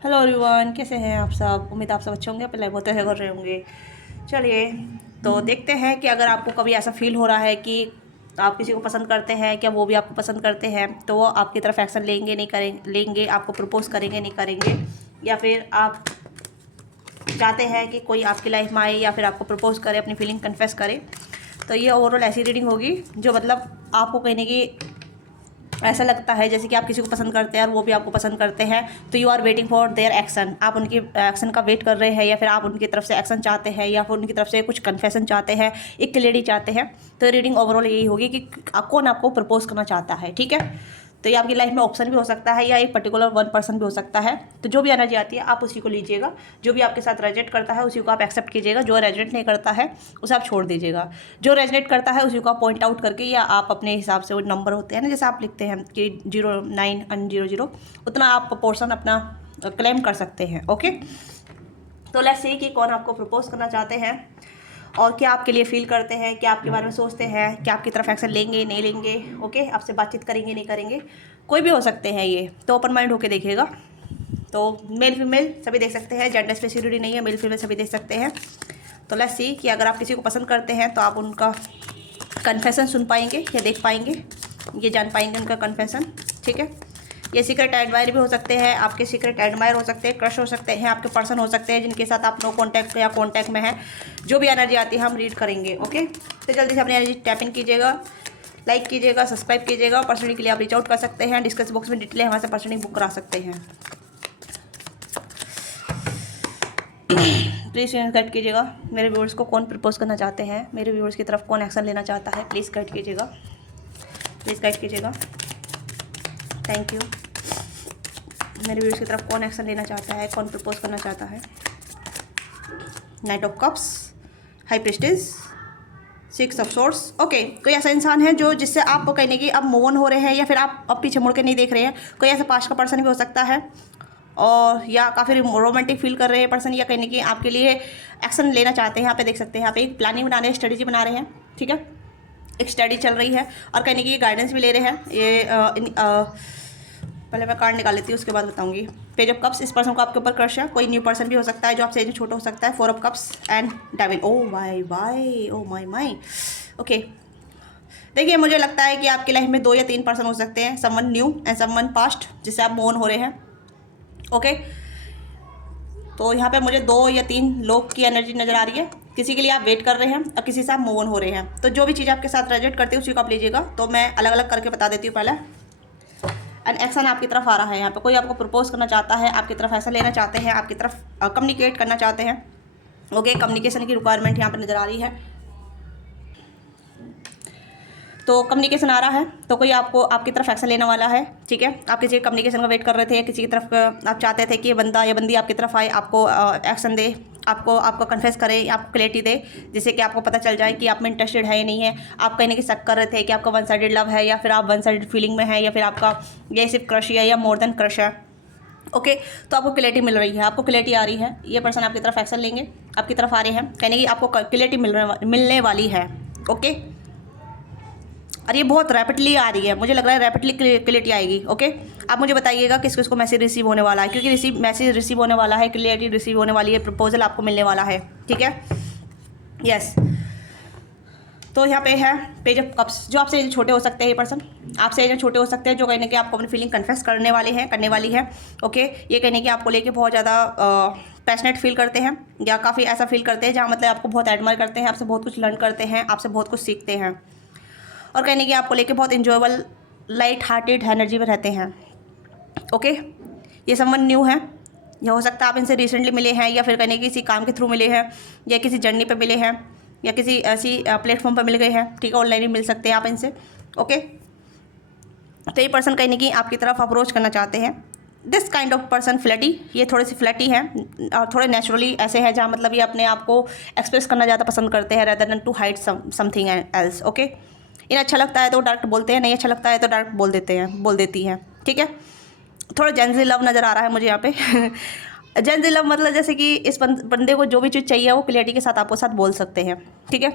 Hello everyone, कैसे हैं आप सब। उम्मीद आप सब अच्छे होंगे, अपने लाइफ बहुत ऐसे कर रहे होंगे। चलिए तो देखते हैं कि अगर आपको कभी ऐसा फील हो रहा है कि आप किसी को पसंद करते हैं, क्या वो भी आपको पसंद करते हैं, तो वो आपकी तरफ एक्शन लेंगे नहीं करेंगे, लेंगे, आपको प्रपोज करेंगे नहीं करेंगे, या फिर आप चाहते हैं कि कोई आपकी लाइफ में आए या फिर आपको प्रपोज करे, अपनी फीलिंग कन्फेस करे। तो ये ओवरऑल ऐसी रीडिंग होगी जो मतलब आपको कहीं ना कहीं ऐसा लगता है जैसे कि आप किसी को पसंद करते हैं और वो भी आपको पसंद करते हैं। तो you are waiting for their action, आप उनकी एक्शन का वेट कर रहे हैं, या फिर आप उनकी तरफ से एक्शन चाहते हैं, या फिर उनकी तरफ से कुछ कन्फेशन चाहते हैं, एक क्लैरिटी चाहते हैं। तो रीडिंग ओवरऑल यही होगी कि कौन आपको प्रपोज करना चाहता है। ठीक है, तो ये आपकी लाइफ में ऑप्शन भी हो सकता है या एक पर्टिकुलर वन पर्सन भी हो सकता है। तो जो भी एनर्जी आती है आप उसी को लीजिएगा। जो भी आपके साथ रेजनेट करता है उसी को आप एक्सेप्ट कीजिएगा, जो रेजनेट नहीं करता है उसे आप छोड़ दीजिएगा। जो रेजनेट करता है उसी को आप पॉइंट आउट करके, या आप अपने हिसाब से वो नंबर होते हैं ना, जैसे आप लिखते हैं कि 09 उतना आप पोर्शन अपना क्लेम कर सकते हैं। ओके, तो लेट्स सी कि कौन आपको प्रपोज करना चाहते हैं और क्या आपके लिए फील करते हैं, क्या आपके बारे में सोचते हैं, क्या आपकी तरफ एक्शन लेंगे नहीं लेंगे। ओके, आपसे बातचीत करेंगे नहीं करेंगे, कोई भी हो सकते हैं ये। तो ओपन माइंड होके देखिएगा। तो मेल फीमेल सभी देख सकते हैं, जेंडर स्पेसिफिसिटी नहीं है, मेल फीमेल सभी देख सकते हैं। तो लेट्स सी कि अगर आप किसी को पसंद करते हैं तो आप उनका कन्फेशन सुन पाएंगे या देख पाएंगे, ये जान पाएंगे उनका कन्फेशन। ठीक है, ये सीक्रेट एडमायर भी हो सकते हैं, आपके सीक्रेट एडमायर हो सकते हैं, क्रश हो सकते हैं, आपके पर्सन हो सकते हैं जिनके साथ आप नो कॉन्टैक्ट या कॉन्टैक्ट में हैं। जो भी एनर्जी आती है हम रीड करेंगे। ओके, तो जल्दी से अपनी एनर्जी टैपिंग कीजिएगा, लाइक कीजिएगा, सब्सक्राइब कीजिएगा। पर्सनली के लिए आप रीच आउट कर सकते हैं, डिस्क्रिप्शन बॉक्स में डिटेल हमारे से पर्सनली बुक करा सकते हैं। प्लीज़ गाइड कीजिएगा मेरे व्यूअर्स को, कौन प्रपोज करना चाहते हैं, मेरे व्यूअर्स की तरफ कौन एक्शन लेना चाहता है। प्लीज़ गाइड कीजिएगा, प्लीज़ गाइड कीजिएगा। Thank you. मेरे व्यूअर्स की तरफ कौन एक्शन लेना चाहता है, कौन प्रपोज करना चाहता है। Night of cups, high priestess, six of swords. Okay, कोई ऐसा इंसान है जो जिससे आप कहने की अब मूव ऑन हो रहे हैं, या फिर आप अब पीछे मुड़ के नहीं देख रहे हैं। कोई ऐसा पास्ट का पर्सन भी हो सकता है, और या काफ़ी रोमांटिक फील कर रहे हैं पर्सन, या कहने की आपके लिए एक्शन लेना चाहते हैं। यहाँ पे देख सकते हैं, यहाँ पे एक प्लानिंग बना रहे हैं, स्ट्रेटेजी बना रहे हैं। ठीक है, एक स्टडी चल रही है, और कहने की ये गाइडेंस भी ले रहे हैं। ये पहले मैं कार्ड निकाल लेती हूँ, उसके बाद बताऊंगी। पेज ऑफ कप्स, इस पर्सन को आपके ऊपर क्रश है, कोई न्यू पर्सन भी हो सकता है जो आपसे एज में छोटा हो सकता है। Four of cups and devil. Oh why oh my. Okay, देखिए मुझे लगता है कि आपकी लाइफ में 2 या 3 पर्सन हो सकते हैं, someone new and someone past, जिससे आप मूव ऑन हो रहे हैं। ओके, तो यहाँ पे मुझे 2 या 3 लोग की एनर्जी नज़र आ रही है। किसी के लिए आप वेट कर रहे हैं और किसी से आप मूव ऑन हो रहे हैं। तो जो भी चीज़ आपके साथ रेजोनेट करती है उसी को आप लीजिएगा। तो मैं अलग अलग करके बता देती हूँ पहले। एंड एक्शन आपकी तरफ आ रहा है, यहाँ पे कोई आपको प्रपोज करना चाहता है, आपकी तरफ ऐसा लेना चाहते हैं, आपकी तरफ कम्युनिकेट करना चाहते हैं। ओके, कम्युनिकेशन की रिक्वायरमेंट यहाँ पे नज़र आ रही है। तो कम्युनिकेशन आ रहा है, तो कोई आपको आपकी तरफ एक्शन लेने वाला है। ठीक है, आप किसी कम्युनिकेशन का वेट कर रहे थे, किसी की तरफ आप चाहते थे कि ये बंदा या बंदी आपकी तरफ आए, आपको एक्शन दे, आपको कन्फेस करे, आपको क्लैरिटी दे, जिससे कि आपको पता चल जाए कि आप में इंटरेस्टेड है या नहीं है। आप कहने की शक कर रहे थे कि आपका वन साइडेड लव है, या फिर आप वन साइडेड फीलिंग में है, या फिर आपका ये सिर्फ क्रश है या मोर देन क्रश है। ओके, तो आपको क्लैरिटी मिल रही है, आपको क्लैरिटी आ रही है। ये पर्सन आपकी तरफ एक्शन लेंगे, आपकी तरफ आ रहे हैं, कहने की आपको क्लैरिटी मिलने वाली है। ओके, और ये बहुत रैपिडली आ रही है, मुझे लग रहा है रैपिडली क्लियरिटी आएगी। ओके, आप मुझे बताइएगा किस किसको मैसेज रिसीव होने वाला है, क्योंकि मैसेज रिसीव होने वाला है, क्लियरिटी रिसीव होने वाली है, प्रपोजल आपको मिलने वाला है। ठीक है, यस। तो यहाँ पे है पेज ऑफ कप्स, जो आपसे एज छोटे हो सकते हैं, ये पर्सन आपसे एज छोटे हो सकते हैं, जो कहने के आपको अपनी फीलिंग कन्फेस करने वाली है। ओके, ये कहने की आपको लेके बहुत ज़्यादा पैशनेट फील करते हैं, या काफ़ी ऐसा फील करते हैं जहाँ मतलब आपको बहुत एडमायर करते हैं, आपसे बहुत कुछ लर्न करते हैं, आपसे बहुत कुछ सीखते हैं, और कहने की आपको लेके बहुत इंजॉयबल लाइट हार्टेड एनर्जी में रहते हैं। ओके, ये समवन न्यू है, यह हो सकता है आप इनसे रिसेंटली मिले हैं, या फिर कहने की किसी काम के थ्रू मिले हैं, या किसी जर्नी पे मिले हैं, या किसी ऐसी प्लेटफॉर्म पर मिल गए हैं। ठीक है, ऑनलाइन भी मिल सकते हैं आप इनसे। ओके, तो ये पर्सन कहने की आपकी तरफ अप्रोच करना चाहते हैं। This kind of person flirty, ये थोड़े से फ्लैटी हैं और थोड़े नेचुरली ऐसे हैं जहाँ मतलब ये अपने आप को एक्सप्रेस करना ज़्यादा पसंद करते हैं, rather than to hide something else. Okay, इन्हें अच्छा लगता है तो डायरेक्ट बोलते हैं, नहीं अच्छा लगता है तो डायरेक्ट बोल देती हैं। ठीक है, थोड़ा जेंजी लव नज़र आ रहा है मुझे यहाँ पे। जेंजी लव मतलब जैसे कि इस बंदे को जो भी चीज़ चाहिए वो क्लियरिटी के साथ आपको साथ बोल सकते हैं। ठीक है,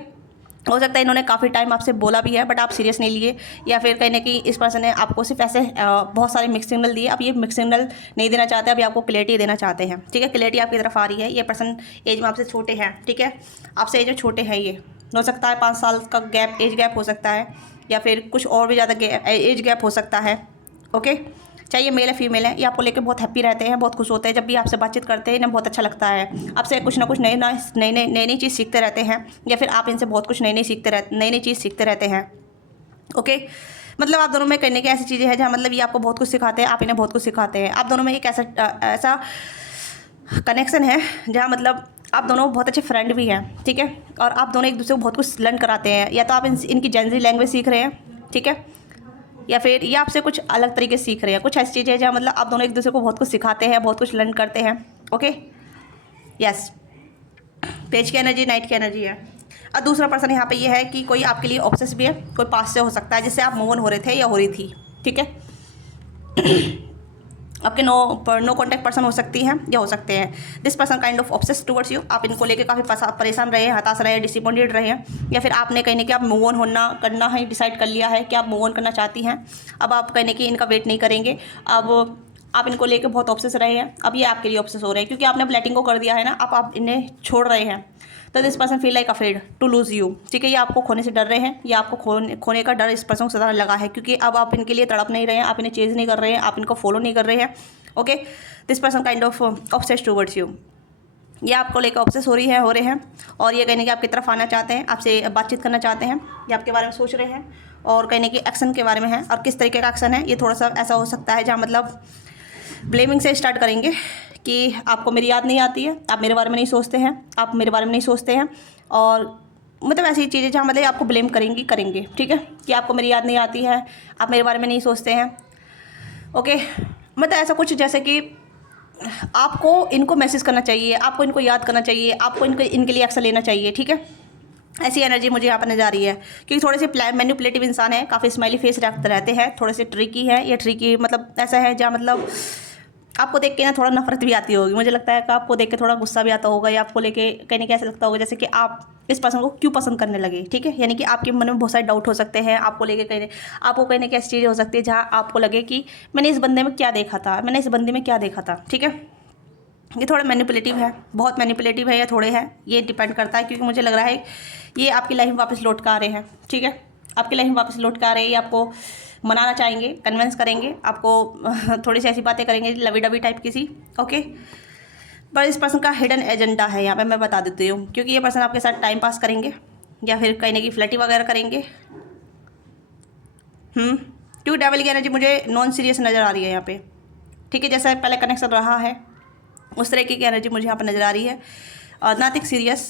हो सकता है इन्होंने काफ़ी टाइम आपसे बोला भी है बट आप सीरियस नहीं लिए, या फिर कहीं ना कहीं इस पर्सन ने आपको सिर्फ ऐसे बहुत सारे मिक्स सिग्नल दिए, अब ये मिक्स सिग्नल नहीं देना चाहते, अभी आपको क्लैरिटी देना चाहते हैं। ठीक है, क्लैरिटी आपकी तरफ आ रही है। ये पर्सन एज में आपसे छोटे हैं। ठीक है, आपसे एज में छोटे हैं। ये हो सकता है 5 साल का गैप, एज गैप हो सकता है, या फिर कुछ और भी ज़्यादा एज गैप हो सकता है। ओके, चाहे ये मेल है फीमेल है, ये आपको लेकर बहुत हैप्पी रहते हैं, बहुत खुश होते हैं। जब भी आपसे बातचीत करते हैं इन्हें बहुत अच्छा लगता है, आपसे कुछ ना कुछ नई चीज़ सीखते रहते हैं, या फिर आप इनसे बहुत कुछ नई नई चीज़ सीखते रहते हैं। ओके, मतलब आप दोनों में करने की ऐसी चीज़ें हैं जहाँ मतलब ये आपको बहुत कुछ सिखाते हैं, आप इन्हें बहुत कुछ सिखाते हैं। आप दोनों में एक ऐसा कनेक्शन है जहाँ मतलब आप दोनों बहुत अच्छे फ्रेंड भी हैं। ठीक है, और आप दोनों एक दूसरे को बहुत कुछ लर्न कराते हैं, या तो आप इनकी जेनजी लैंग्वेज सीख रहे हैं। ठीक है, या फिर ये आपसे कुछ अलग तरीके से सीख रहे हैं। कुछ ऐसी चीज़ें हैं जहाँ मतलब आप दोनों एक दूसरे को बहुत कुछ सिखाते हैं, बहुत कुछ लर्न करते हैं। ओके, यस, पेज की एनर्जी, नाइट की एनर्जी है। और दूसरा पर्सन यहाँ पे ये है कि कोई आपके लिए ऑब्सेस भी है, कोई पास से हो सकता है जिससे आप मूव ऑन हो रहे थे या हो रही थी। ठीक है, आपके नो कॉन्टैक्ट पर्सन हो सकती हैं या हो सकते हैं। This person kind of obsess towards you, आप इनको लेके काफ़ी परेशान रहे हैं, हताश रहे हैं, डिसअपॉइंटेड रहे हैं, या फिर आपने कहने कि आप मूव ऑन होना करना है, डिसाइड कर लिया है कि आप मूव ऑन करना चाहती हैं। अब आप कहने कि इनका वेट नहीं करेंगे, अब आप इनको लेके बहुत ऑब्सेस रहे हैं, अब ये आपके लिए ऑब्सेस हो रहे हैं क्योंकि आपने लेटिंग को कर दिया है ना, अब आप इन्हें छोड़ रहे हैं। तो this person feel like afraid to lose you. ठीक है, ये आपको खोने से डर रहे हैं, या आपको खोने का डर इस पर्सन को ज़्यादा लगा है क्योंकि अब आप इनके लिए तड़प नहीं रहे हैं, आप इन्हें चेज़ नहीं कर रहे हैं, आप इनको फॉलो नहीं कर रहे हैं। Okay, this person kind of obsessed towards you, ये आपको लेकर ऑब्सेस हो रहे हैं, और ये कहने की आपकी तरफ आना चाहते हैं, आपसे बातचीत करना चाहते हैं, ये आपके बारे में सोच रहे हैं, और कहने की एक्शन के बारे में है। और किस तरीके का एक्शन है, ये थोड़ा सा ऐसा हो सकता है जहाँ मतलब ब्लेमिंग से स्टार्ट करेंगे कि आपको मेरी याद नहीं आती है, आप मेरे बारे में नहीं सोचते हैं, आप मेरे बारे में नहीं सोचते हैं, और मतलब ऐसी चीज़ें जहाँ मतलब आपको ब्लेम करेंगे। ठीक है, कि आपको मेरी याद नहीं आती है, आप मेरे बारे में नहीं सोचते हैं। ओके, मतलब ऐसा कुछ जैसे कि आपको इनको मैसेज करना चाहिए, आपको इनको याद करना चाहिए, आपको इनके लिए एक्शन लेना चाहिए। ठीक है, ऐसी एनर्जी मुझे यहाँ पर नजर आ रही है क्योंकि थोड़े से मैनिपुलेटिव इंसान है, काफ़ी स्माइली फेस रहते हैं, थोड़े से ट्रिकी है। ये ट्रिकी मतलब ऐसा है जहाँ मतलब आपको देख के ना थोड़ा नफरत भी आती होगी, मुझे लगता है कि आपको देख के थोड़ा गुस्सा भी आता होगा, या आपको लेके कहने के ऐसा लगता होगा जैसे कि आप इस पर्सन को क्यों पसंद करने लगे। ठीक है, यानी कि आपके मन में बहुत सारे डाउट हो सकते हैं, आपको लेके कहने की ऐसी चीज़ें हो सकती है जहाँ आपको लगे कि मैंने इस बंदे में क्या देखा था। ठीक है, ये थोड़ा मैनिपुलेटिव है, बहुत मैनिपुलेटिव है या थोड़े हैं, ये डिपेंड करता है क्योंकि मुझे लग रहा है ये आपकी लाइफ में वापस लौट कर आ रहे हैं। ठीक है, आपकी लाइफ में वापस लौट कर आ रहे हैं, ये आपको मनाना चाहेंगे, कन्विंस करेंगे, आपको थोड़ी सी ऐसी बातें करेंगे लवी डवी टाइप की सी। ओके, पर इस पर्सन का हिडन एजेंडा है यहाँ पे, मैं बता देती हूँ, क्योंकि ये पर्सन आपके साथ टाइम पास करेंगे या फिर कहने की फ्लर्टी वगैरह करेंगे। क्योंकि डेविल की एनर्जी मुझे नॉन सीरियस नज़र आ रही है यहाँ पे। ठीक है, जैसा पहले कनेक्शन रहा है उस तरीके की एनर्जी मुझे यहाँ पर नज़र आ रही है, और नॉट एक सीरियस।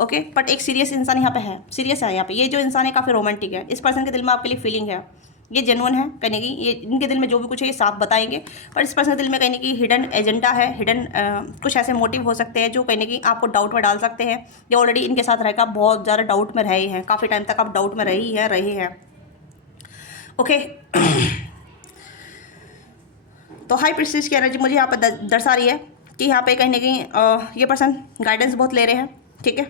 ओके, बट एक सीरियस इंसान यहाँ पे है, सीरियस है यहाँ पे। ये जो इंसान है काफ़ी रोमांटिक है, इस पर्सन के दिल में आपके लिए फीलिंग है, ये जेन्युइन है कहने की, ये इनके दिल में जो भी कुछ है ये साफ बताएंगे। पर इस पर्सन के दिल में कहने की हिडन एजेंडा है, हिडन कुछ ऐसे मोटिव हो सकते हैं जो कहने की आपको डाउट में डाल सकते हैं, या ऑलरेडी इनके साथ रहकर बहुत ज़्यादा डाउट में रहे हैं, काफ़ी टाइम तक आप डाउट में रहे हैं। ओके, तो हाई प्रीस्टिस की एनर्जी मुझे यहाँ पर दर्शा रही है कि यहाँ पे कहीं ना कहीं ये पर्सन गाइडेंस बहुत ले रहे हैं। ठीक है,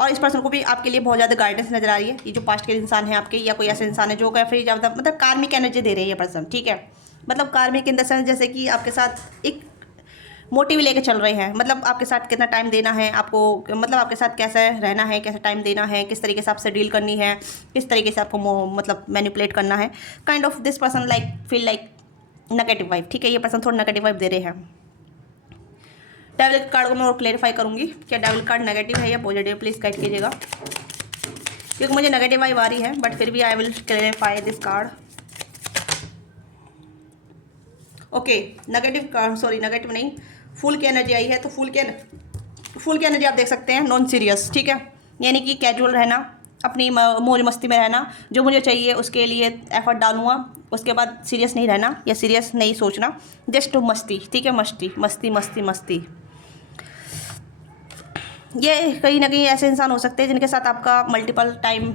और इस पर्सन को भी आपके लिए बहुत ज़्यादा गाइडेंस नजर आ रही है। ये जो पास्ट के इंसान है आपके, या कोई ऐसे इंसान है जो फिर ज़्यादा मतलब कार्मिक एनर्जी दे रहे हैं ये पर्सन। ठीक है, मतलब कार्मिक इन द सेंस जैसे कि आपके साथ एक मोटिव लेके चल रहे हैं, मतलब आपके साथ कितना टाइम देना है आपको, मतलब आपके साथ कैसे रहना है, कैसे टाइम देना है, किस तरीके से आपसे डील करनी है, किस तरीके से आपको मतलब मैनिपुलेट करना है। Kind of this person like feel like negative vibe. ठीक है, ये पर्सन थोड़ा नेगेटिव वाइब दे रहे हैं। डेविल कार्ड को मैं और क्लेरिफाई करूंगी, क्या डेविल कार्ड नेगेटिव है या पॉजिटिव, प्लीज़ गाइड कीजिएगा, क्योंकि मुझे नेगेटिव वाइब आ रही है, बट फिर भी I will clarify this card. Okay, negative card, sorry negative नहीं, फुल की एनर्जी आई है, तो फुल की एनर्जी आप देख सकते हैं नॉन सीरियस। ठीक है, यानी कि कैजुअल रहना, अपनी मौज मस्ती में रहना, जो मुझे चाहिए उसके लिए एफर्ट डालूंगा, उसके बाद सीरियस नहीं रहना या सीरियस नहीं सोचना, जस्ट टू मस्ती। ठीक है, मस्ती मस्ती मस्ती मस्ती। ये कहीं ना कहीं ऐसे इंसान हो सकते हैं जिनके साथ आपका मल्टीपल टाइम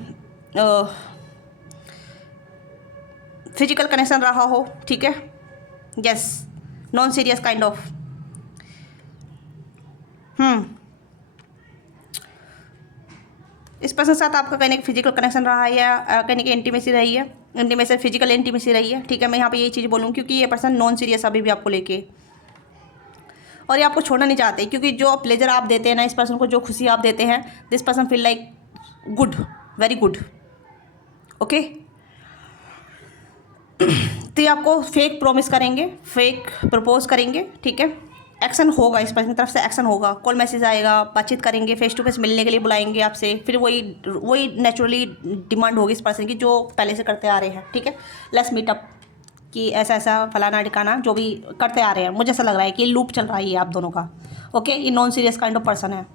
फिजिकल कनेक्शन रहा हो। ठीक है, yes, non serious kind of. इस पर्सन के साथ आपका कहने की फिजिकल कनेक्शन रहा है या कहने की इंटीमेसी रही है, इंटीमेसी फिजिकल इंटीमेसी रही है, ठीक है। मैं यहाँ पे यही चीज़ बोलूँ क्योंकि ये पर्सन नॉन सीरियस अभी भी आपको लेके, और ये आपको छोड़ना नहीं चाहते, क्योंकि जो प्लेजर आप देते हैं ना इस पर्सन को, जो खुशी आप देते हैं, this person feel like good, very good, okay. तो ये आपको फेक प्रॉमिस करेंगे, फेक प्रपोज करेंगे, ठीक है। एक्शन होगा, इस पर्सन की तरफ से एक्शन होगा, कॉल मैसेज आएगा, बातचीत करेंगे, फेस टू फेस मिलने के लिए बुलाएंगे आपसे, फिर वही नेचुरली डिमांड होगी इस पर्सन की जो पहले से करते आ रहे हैं, ठीक है। लेट्स मीट अप, कि ऐसा ऐसा फलाना ठिकाना जो भी करते आ रहे हैं, मुझे ऐसा लग रहा है कि लूप चल रहा है ये आप दोनों का, ओके। ये non serious kind of person है,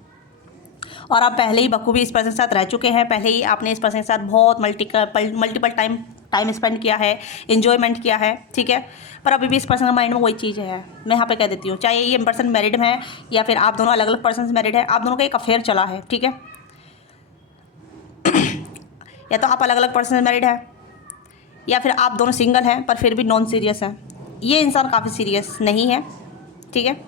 और आप पहले ही बखूबी इस पर्सन के साथ रह चुके हैं, पहले ही आपने इस पर्सन के साथ बहुत मल्टीपल टाइम स्पेंड किया है, इन्जॉयमेंट किया है, ठीक है। पर अभी भी इस पर्सन के माइंड में वही चीज़ है। मैं यहाँ पे कह देती हूँ, चाहे ये पर्सन मैरिड है या फिर आप दोनों अलग अलग पर्सन मैरिड है, आप दोनों का एक अफेयर चला है, ठीक है। या तो आप अलग अलग पर्सन मैरिड है या फिर आप दोनों सिंगल हैं पर फिर भी नॉन सीरियस है। ये इंसान काफ़ी सीरियस नहीं है, ठीक है।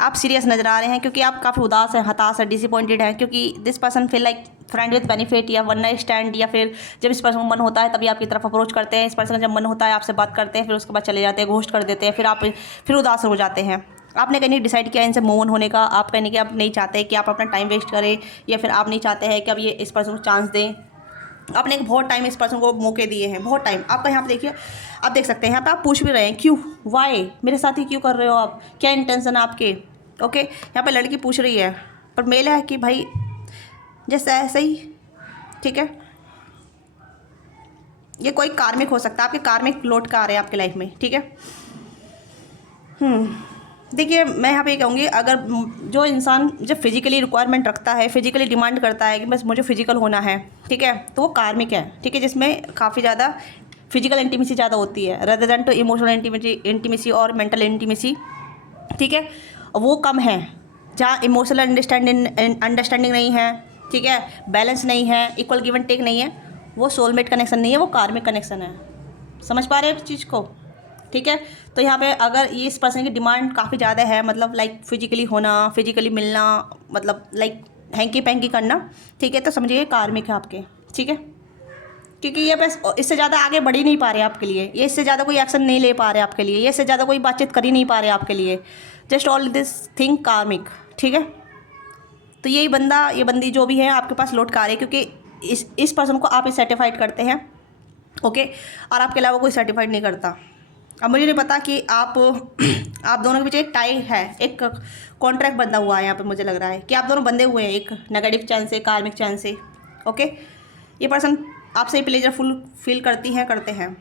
आप सीरियस नज़र आ रहे हैं क्योंकि आप काफ़ी उदास हैं, हताश है, डिसअपॉइंटेड हैं, क्योंकि this person feel like friend with benefit या वन नाइट स्टैंड, या फिर जब इस पर्सन को मन होता है तभी आपकी तरफ अप्रोच करते हैं, इस पर्सन का जब मन होता है आपसे बात करते हैं, फिर उसके बाद चले जाते हैं, घोस्ट कर देते हैं, फिर आप फिर उदास हो जाते हैं। आपने कहीं डिसाइड किया इनसे मूव ऑन होने का, आप कहने कि आप नहीं चाहते कि आप अपना टाइम वेस्ट करें, या फिर आप नहीं चाहते हैं कि अब ये इस पर्सन को चांस दें। आपने बहुत टाइम इस पर्सन को मौके दिए हैं, बहुत टाइम। आपका यहाँ पे देखिए, आप देख सकते हैं यहाँ पे आप पूछ भी रहे हैं क्यों, वाई, मेरे साथ ही क्यों कर रहे हो आप, क्या इंटेंशन है आपके, ओके। यहाँ पे लड़की पूछ रही है, पर मेल है कि भाई जैसे ऐसे ही, ठीक है। ये कोई कार्मिक हो सकता है, आपके कार्मिक लौट का आ रहे हैं आपके लाइफ में, ठीक है। देखिए मैं यहाँ पे ये कहूँगी, अगर जो इंसान जब फिजिकली रिक्वायरमेंट रखता है, फिजिकली डिमांड करता है कि बस मुझे फिजिकल होना है, ठीक है, तो वो कार्मिक है, ठीक है, जिसमें काफ़ी ज़्यादा फिजिकल इंटीमेसी ज़्यादा होती है rather than to emotional intimacy और मेंटल इंटीमेसी, ठीक है। वो कम है, जहाँ इमोशनल अंडरस्टैंडिंग नहीं है, ठीक है, बैलेंस नहीं है, इक्वल गिव एंड टेक नहीं है, वो सोलमेट कनेक्शन नहीं है, वो कार्मिक कनेक्शन है। समझ पा रहे हैं इस चीज़ को, ठीक है। तो यहाँ पे अगर ये इस पर्सन की डिमांड काफ़ी ज़्यादा है, मतलब लाइक फिजिकली होना, फिजिकली मिलना, मतलब लाइक हैंकी पैंकी करना, ठीक है, तो समझिए कार्मिक है आपके, ठीक है। क्योंकि ये बस इससे ज़्यादा आगे बढ़ ही नहीं पा रहे आपके लिए, ये इससे ज़्यादा कोई एक्शन नहीं ले पा रहे आपके लिए, ये इससे ज़्यादा कोई बातचीत कर ही नहीं पा रहे आपके लिए, जस्ट ऑल दिस थिंग कार्मिक, ठीक है। तो यही बंदा, ये बंदी जो भी है आपके पास लौट का आ रही है, क्योंकि इस पर्सन को आप ही सर्टिफाइड करते हैं, ओके, और आपके अलावा कोई सर्टिफाइड नहीं करता। अब मुझे नहीं पता कि आप दोनों के बीच एक टाई है, एक कॉन्ट्रैक्ट बंधा हुआ है यहाँ पे, मुझे लग रहा है कि आप दोनों बंधे हुए हैं एक नेगेटिव चांस से, कार्मिक चांस से, ओके। ये पर्सन आपसे प्लेजरफुल फील करती हैं, करते हैं।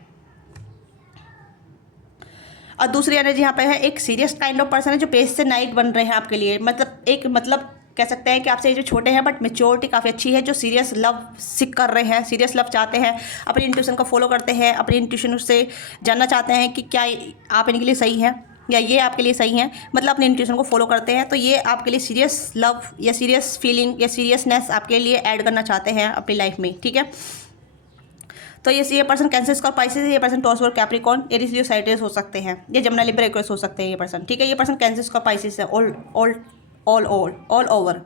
और दूसरी एनर्जी यहाँ पे है, एक सीरियस काइंड ऑफ पर्सन है जो पेज से नाइट बन रहे हैं आपके लिए, मतलब कह सकते हैं कि आपसे जो छोटे हैं बट मेच्योरिटी काफ़ी अच्छी है, जो सीरियस लव सीख कर रहे हैं, सीरियस लव चाहते हैं, अपनी इंट्यूशन को फॉलो करते हैं, अपनी इंट्यूशन से जानना चाहते हैं कि क्या आप इनके लिए सही हैं या ये आपके लिए सही हैं, मतलब अपनी इंट्यूशन को फॉलो करते हैं। तो ये आपके लिए सीरियस लव या सीरियस फीलिंग या सीरियसनेस आपके लिए ऐड करना चाहते हैं अपनी लाइफ में, ठीक है। तो ये पर्सन कैंसर स्कॉर पाइसेस है, ये पर्सन टॉरस और कैप्रिकॉर्न, एरीज लियो साइट्रस हो सकते हैं, ये जमुना लिब्रा एक्वेरियस हो सकते हैं ये पर्सन, ठीक है। ये पर्सन कैंसर स्कॉर पाइसेस है, all over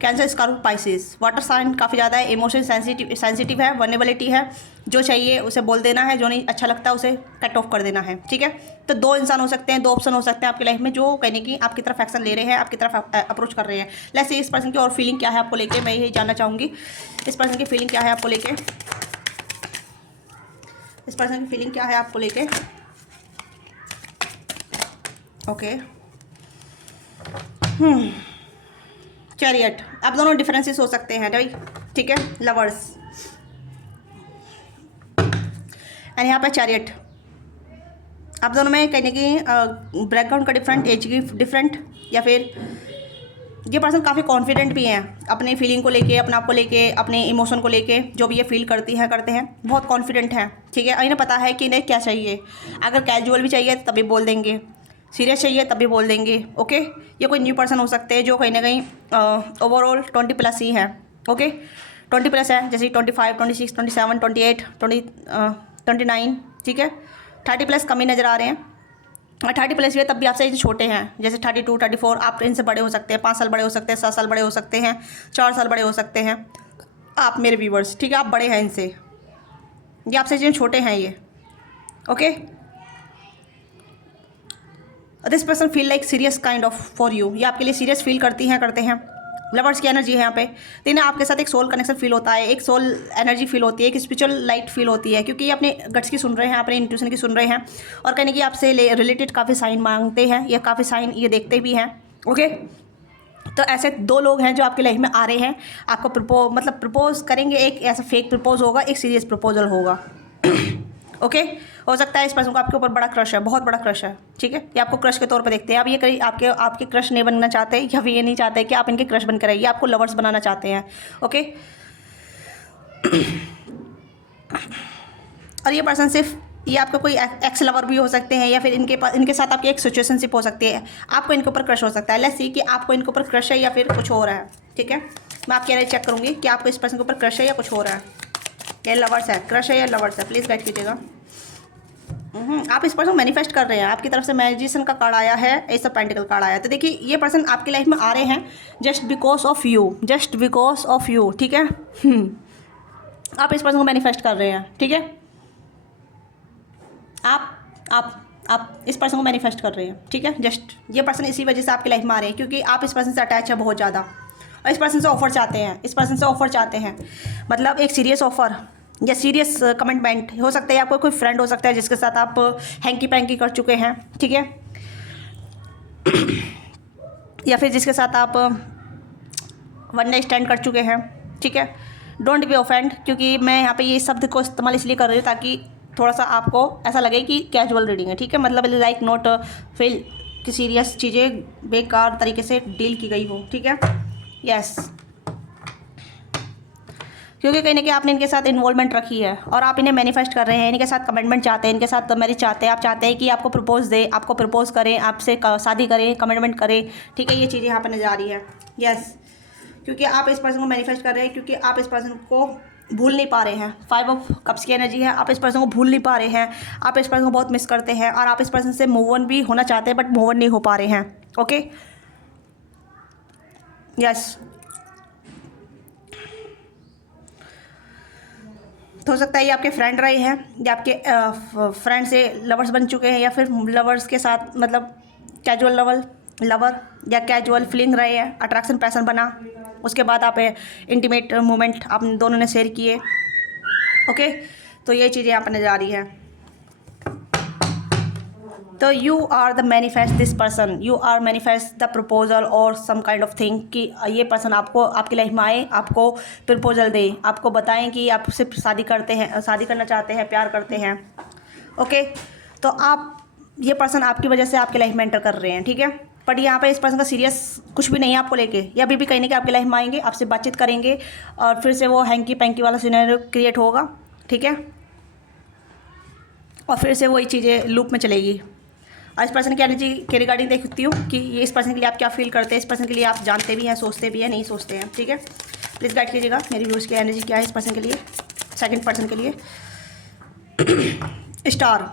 Cancer Scorpio Pisces, water sign काफ़ी ज़्यादा है, इमोशन सेंसिटिव है, वनरेबिलिटी है, जो चाहिए उसे बोल देना है, जो नहीं अच्छा लगता उसे कट ऑफ कर देना है, ठीक है। तो दो इंसान हो सकते हैं, दो ऑप्शन हो सकते हैं आपकी लाइफ में, जो कहने की आपकी तरफ एक्शन ले रहे हैं, आपकी तरफ अप्रोच कर रहे हैं। लेट्स सी इस पर्सन की और फीलिंग क्या है आपको लेके, मैं यही जानना चाहूँगी इस पर्सन की फीलिंग क्या है आपको लेके, इस पर्सन की फीलिंग क्या है आपको लेके, ओके। चैरियट, आप दोनों डिफरेंसेस हो सकते हैं राइट, ठीक है, लवर्स, एंड यहाँ पे चैरियट, आप दोनों में कहने की बैकग्राउंड का डिफरेंट, एज की डिफरेंट, या फिर ये पर्सन काफ़ी कॉन्फिडेंट भी हैं अपनी फीलिंग को लेके, अपने आप को लेके, अपने इमोशन को लेके, जो भी ये फील करती हैं करते हैं, बहुत कॉन्फिडेंट हैं, ठीक है। इन्हें पता है कि इन्हें क्या चाहिए, अगर कैजुअल भी चाहिए तभी बोल देंगे, सीरियस चाहिए तब भी बोल देंगे, ओके। ये कोई न्यू पर्सन हो सकते हैं जो कहीं ना कहीं ओवरऑल 20+ ही है, ओके, 20+ है, जैसे 25, 26, 27, 28, 29, ठीक है, 30+ कम ही नज़र आ रहे हैं, और 30 प्लस भी है तब भी आपसे छोटे हैं, जैसे 32, 34, आप इनसे बड़े हो सकते हैं, 5 साल बड़े हो सकते हैं, 7 साल बड़े हो सकते हैं, 4 साल बड़े हो सकते हैं आप मेरे व्यूवर्स, ठीक है। आप बड़े हैं इनसे, ये आपसे जो छोटे हैं ये, okay. This person feel like serious kind of for you, ये आपके लिए सीरियस फील करती हैं, करते हैं। लवर्स की एनर्जी है यहाँ पे, तो इन्हें आपके साथ एक सोल कनेक्शन फील होता है, एक सोल एनर्जी फील होती है, एक स्पिरिचुअल लाइट फील होती है, क्योंकि ये अपने गट्स की सुन रहे हैं, अपने इंट्यूशन की सुन रहे हैं, और कहने की आपसे रिलेटेड काफ़ी साइन मांगते हैं, या काफ़ी साइन ये देखते भी हैं, ओके। तो ऐसे 2 लोग हैं जो आपकी लाइफ में आ रहे हैं, आपको प्रपोज करेंगे। एक ऐसा फेक प्रपोज होगा, एक सीरियस प्रपोजल होगा ओके। हो सकता है इस पर्सन को आपके ऊपर बड़ा क्रश है, बहुत बड़ा क्रश है, ठीक है। ये आपको क्रश के तौर पे देखते हैं। अब ये कहीं आपके क्रश नहीं बनना चाहते, या फिर ये नहीं चाहते कि आप इनके क्रश बनकर रहिए, आपको लवर्स बनाना चाहते हैं, ओके। और ये पर्सन सिर्फ, ये आपका कोई एक्स लवर भी हो सकते हैं, या फिर इनके साथ आपकी एक सिचुएशनशिप हो सकती है, आपको इनके ऊपर क्रश हो सकता है। लेट्स सी कि आपको इनके ऊपर क्रश है या फिर कुछ हो रहा है, ठीक है। मैं आपके लिए चेक करूँगी कि आपको इस पर्सन के ऊपर क्रश है या कुछ हो रहा है, या लवर्स है, क्रश है या लवर्स है, प्लीज़ गाइड कीजिएगा। आप इस पर्सन मैनिफेस्ट कर रहे हैं, आपकी तरफ से मैजिशियन का कार्ड आया है, एस ऑफ पेंटिकल कार्ड आया है। तो देखिए ये पर्सन आपकी लाइफ में आ रहे हैं just because of you, just because of you, ठीक है। आप इस पर्सन को मैनिफेस्ट कर रहे हैं, ठीक है। आप इस पर्सन को मैनिफेस्ट कर रहे हैं, ठीक है। जस्ट ये पर्सन इसी वजह से आपकी लाइफ में आ रहे हैं, क्योंकि आप इस पर्सन से अटैच है बहुत ज़्यादा, और इस पर्सन से ऑफर चाहते हैं, इस पर्सन से ऑफर चाहते हैं, मतलब एक सीरियस ऑफर या सीरियस कमिटमेंट हो सकता है। आपको कोई फ्रेंड हो सकता है जिसके साथ आप हैंकी पैंकी कर चुके हैं, ठीक है। या फिर जिसके साथ आप वन नाइट स्टैंड कर चुके हैं, ठीक है। डोंट बी ऑफेंड, क्योंकि मैं यहाँ पे ये शब्द को इस्तेमाल इसलिए कर रही हूँ ताकि थोड़ा सा आपको ऐसा लगे कि कैजुअल रीडिंग है, ठीक है। मतलब लाइक नॉट फील कि सीरियस चीज़ें बेकार तरीके से डील की गई हो, ठीक है। यस, क्योंकि कहीं ना कहीं आपने इनके साथ इन्वॉल्वमेंट रखी है, और आप इन्हें मैनिफेस्ट कर रहे हैं, इनके साथ कमिटमेंट चाहते हैं, इनके साथ मैरिज चाहते हैं। आप चाहते हैं कि आपको प्रपोज दे, आपको प्रपोज करें, आपसे शादी करें, कमिटमेंट करें, ठीक है। ये चीज़ें यहाँ पर नजर आ रही है, यस। क्योंकि आप इस पर्सन को मैनिफेस्ट कर रहे हैं, क्योंकि आप इस पर्सन को भूल नहीं पा रहे हैं। 5 ऑफ कप्स की एनर्जी है, आप इस पर्सन को भूल नहीं पा रहे हैं, आप इस पर्सन को बहुत मिस करते हैं, और आप इस पर्सन से मूव ऑन भी होना चाहते हैं, बट मूव ऑन नहीं हो पा रहे हैं, ओके। यस, तो हो सकता है ये आपके फ्रेंड रहे हैं, या आपके फ्रेंड से लवर्स बन चुके हैं, या फिर लवर्स के साथ मतलब कैजुअल लवर या कैजुअल फीलिंग रहे हैं, अट्रैक्शन पैसन बना, उसके बाद आप इंटीमेट मोमेंट आप दोनों ने शेयर किए, ओके। तो ये चीज़ें यहाँ पर नजर आ रही है। तो you are the manifest this person, you are manifest the proposal और सम काइंड ऑफ थिंग, कि ये पर्सन आपको आपकी लाइफ में आए, आपको प्रपोजल दे, आपको बताएं कि आप उससे शादी करते हैं, शादी करना चाहते हैं, प्यार करते हैं, ओके। तो आप, ये पर्सन आपकी वजह से आपकी लाइफ में एंटर कर रहे हैं, ठीक है। बट यहाँ पे इस पर्सन का सीरियस कुछ भी नहीं है आपको लेके, या अभी भी कहीं ना कहीं आपकी लाइफ में आएंगे, आपसे बातचीत करेंगे, और फिर से वो हैंकी पैंकी वाला सिनेरियो क्रिएट होगा, ठीक है। और फिर से वही चीज़ें लूप में चलेगी। और इस पर्सन की एनर्जी के रिगार्डिंग देखती हूँ कि ये इस पर्सन के लिए आप क्या फील करते हैं, इस पर्सन के लिए आप जानते भी हैं, सोचते भी हैं, नहीं सोचते हैं, ठीक है। प्लीज़ गाइड कीजिएगा मेरी व्यूज़ की एनर्जी क्या है इस पर्सन के लिए, सेकंड पर्सन के लिए। स्टार,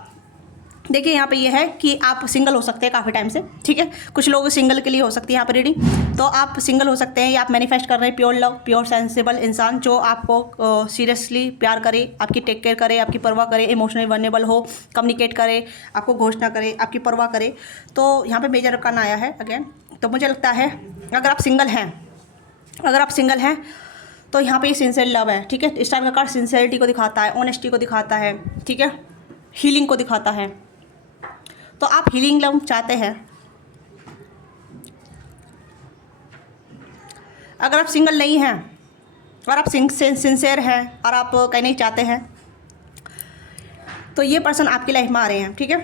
देखिए यहाँ पे ये है कि आप सिंगल हो सकते हैं काफ़ी टाइम से, ठीक है। कुछ लोग सिंगल के लिए हो सकती है यहाँ पर रीडिंग, तो आप सिंगल हो सकते हैं, या आप मैनिफेस्ट कर रहे हैं प्योर लव, प्योर सेंसिबल इंसान जो आपको सीरियसली प्यार करे, आपकी टेक केयर करे, आपकी परवाह करे, इमोशनली वर्नेबल हो, कम्युनिकेट करे, आपको घोषणा करे, आपकी परवाह करे। तो यहाँ पे मेजर अरकान आया है अगेन। तो मुझे लगता है अगर आप सिंगल हैं, तो यहाँ पे ये सिंसियर लव है, ठीक है। इस टाइम का कार्ड सिंसियरिटी को दिखाता है, ऑनेस्टी को दिखाता है, ठीक है, हीलिंग को दिखाता है। तो आप हीलिंग लव चाहते हैं। अगर आप सिंगल नहीं हैं और आप सिंसियर हैं और आप कहीं नहीं चाहते हैं, तो ये पर्सन आपकी लाइफ में आ रहे हैं, ठीक है।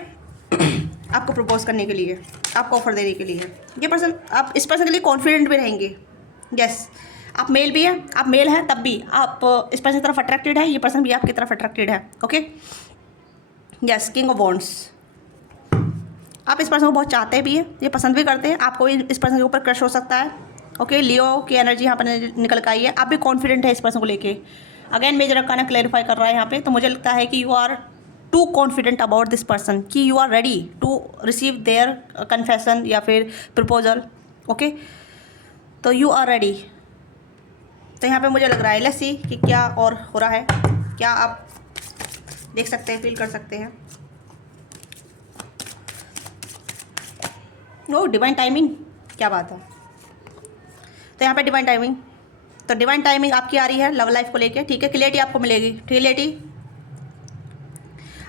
आपको प्रपोज करने के लिए, आपको ऑफर देने के लिए। ये पर्सन, आप इस पर्सन के लिए कॉन्फिडेंट भी रहेंगे। यस, आप मेल भी हैं, आप मेल हैं तब भी आप इस पर्सन की तरफ अट्रैक्टेड है, ये पर्सन भी आपकी तरफ अट्रैक्टेड है, okay. Yes, king of wands, आप इस पर्सन को बहुत चाहते भी हैं, ये पसंद भी करते हैं, आपको इस पर्सन के ऊपर क्रश हो सकता है, ओके। लियो की एनर्जी यहाँ पर निकल के आई है, आप भी कॉन्फिडेंट है इस पर्सन को लेके। अगेन मेजर अरकाना क्लैरिफाई कर रहा है यहाँ पे। तो मुझे लगता है कि you are too confident about this person कि you are ready to receive their confession या फिर प्रपोजल। ओके, तो यू आर रेडी। तो यहाँ पे मुझे लग रहा है, लेट्स सी कि क्या और हो रहा है, क्या आप देख सकते हैं, फील कर सकते हैं। ओ डिवाइन टाइमिंग, क्या बात है। तो यहाँ पे डिवाइन टाइमिंग, तो डिवाइन टाइमिंग आपकी आ रही है लव लाइफ को लेके, ठीक है। क्लियरिटी आपको मिलेगी, क्लियरिटी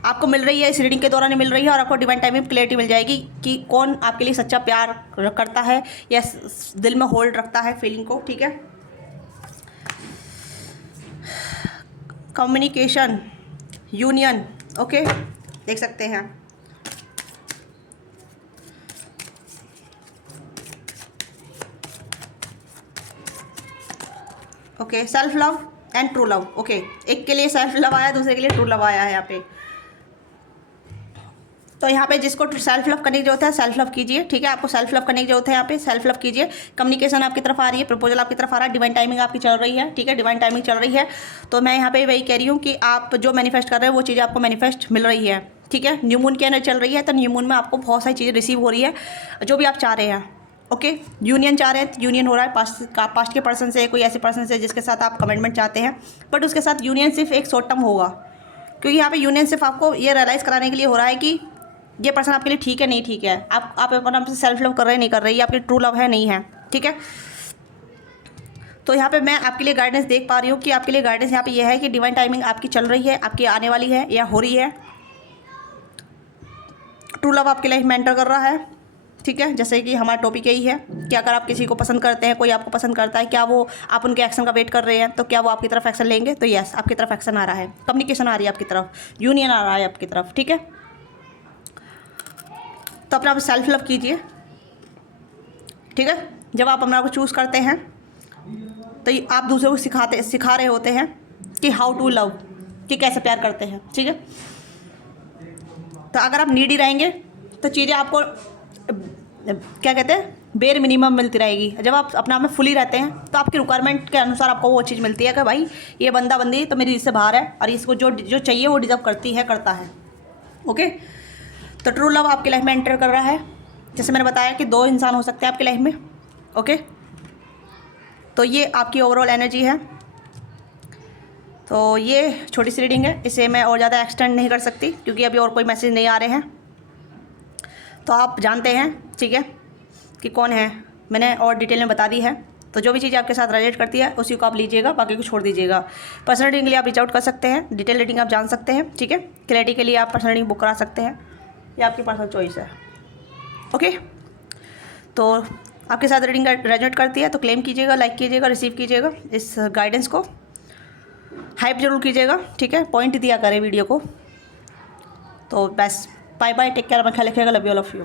आपको मिल रही है, इस रीडिंग के दौरान मिल रही है, और आपको डिवाइन टाइमिंग क्लियरिटी मिल जाएगी कि कौन आपके लिए सच्चा प्यार करता है या दिल में होल्ड रखता है फीलिंग को, ठीक है। कम्युनिकेशन, यूनियन, ओके, देख सकते हैं। Okay, self love and true love. Okay, एक के लिए सेल्फ लव आया, दूसरे के लिए ट्रू लव आया है यहाँ पे। तो यहाँ पे जिसको सेल्फ लव करने की जरूरत है, सेल्फ लव कीजिए, ठीक है। आपको सेल्फ लव करने की जरूरत है, यहाँ पे सेल्फ लव कीजिए। कम्युनिकेशन आपकी तरफ आ रही है, प्रपोजल आपकी तरफ आ रहा है, डिवाइन टाइमिंग आपकी चल रही है, ठीक है, डिवाइन टाइमिंग चल रही है। तो मैं यहाँ पे वही कह रही हूँ कि आप जो मैनिफेस्ट कर रहे हैं वो चीज़ें आपको मैनिफेस्ट मिल रही है, ठीक है। न्यू मून के अंदर चल रही है, तो न्यू मून में आपको बहुत सारी चीज़ें रिसीव हो रही है जो भी आप चाह रहे हैं। ओके, यूनियन चाह रहे हैं, यूनियन हो रहा है पास्ट के पर्सन से, कोई ऐसे पर्सन से जिसके साथ आप कमिटमेंट चाहते हैं, बट उसके साथ यूनियन सिर्फ एक शॉर्ट टर्म होगा, क्योंकि यहाँ पे यूनियन सिर्फ आपको ये रियलाइज़ कराने के लिए हो रहा है कि ये पर्सन आपके लिए ठीक है नहीं ठीक है, आप अपना आपसे सेल्फ लव कर रहे हैं नहीं कर रहे, ये आपकी ट्रू लव है नहीं है, ठीक है। तो यहाँ पे मैं आपके लिए गाइडेंस देख पा रही हूँ कि आपके लिए गाइडेंस यहाँ पे ये है कि डिवाइन टाइमिंग आपकी चल रही है, आपकी आने वाली है या हो रही है। ट्रू लव आपकी लाइफ में एंटर कर रहा है, ठीक है। जैसे कि हमारा टॉपिक यही है कि अगर आप किसी को पसंद करते हैं, कोई आपको पसंद करता है, क्या वो आप उनके एक्शन का वेट कर रहे हैं, तो क्या वो आपकी तरफ एक्शन लेंगे? तो यस, आपकी तरफ एक्शन आ रहा है, कम्युनिकेशन आ रही है आपकी तरफ, यूनियन आ रहा है आपकी तरफ, ठीक है। तो अपना आप सेल्फ लव कीजिए, ठीक है। जब आप अपना को चूज़ करते हैं तो आप दूसरों को सिखा रहे होते हैं कि हाउ टू लव, कि कैसे प्यार करते हैं, ठीक है। तो अगर आप नीडी रहेंगे तो चीज़ें आपको क्या कहते हैं, बेर मिनिमम मिलती रहेगी। जब आप अपने आप में फुली रहते हैं तो आपकी रिक्वायरमेंट के अनुसार आपको वो चीज़ मिलती है कि भाई ये बंदा बंदी तो मेरी इससे बाहर है और इसको जो जो चाहिए वो डिजर्व करती है, करता है। ओके, तो ट्रू लव आपकी लाइफ में एंटर कर रहा है। जैसे मैंने बताया कि 2 इंसान हो सकते हैं आपकी लाइफ में। ओके, तो ये आपकी ओवरऑल एनर्जी है। तो ये छोटी सी रीडिंग है, इसे मैं और ज़्यादा एक्सटेंड नहीं कर सकती क्योंकि अभी और कोई मैसेज नहीं आ रहे हैं। तो आप जानते हैं, ठीक है, कि कौन है, मैंने और डिटेल में बता दी है। तो जो भी चीज़ आपके साथ रिलेट करती है उसी को आप लीजिएगा, बाकी को छोड़ दीजिएगा। पर्सनल रीडिंग के लिए आप रीच आउट कर सकते हैं, डिटेल रीडिंग आप जान सकते हैं, ठीक है। क्लैरिटी के लिए आप पर्सनल रीडिंग बुक करा सकते हैं, ये आपकी पर्सनल चॉइस है। ओके, तो आपके साथ रीडिंग रेजोनेट करती है तो क्लेम कीजिएगा, लाइक कीजिएगा, रिसीव कीजिएगा इस गाइडेंस को, हाइप जरूर कीजिएगा, ठीक है। पॉइंट दिया करें वीडियो को। तो बस बाय बाय, टेक केयर, अपना ख्याल रखिएगा, love you all of you.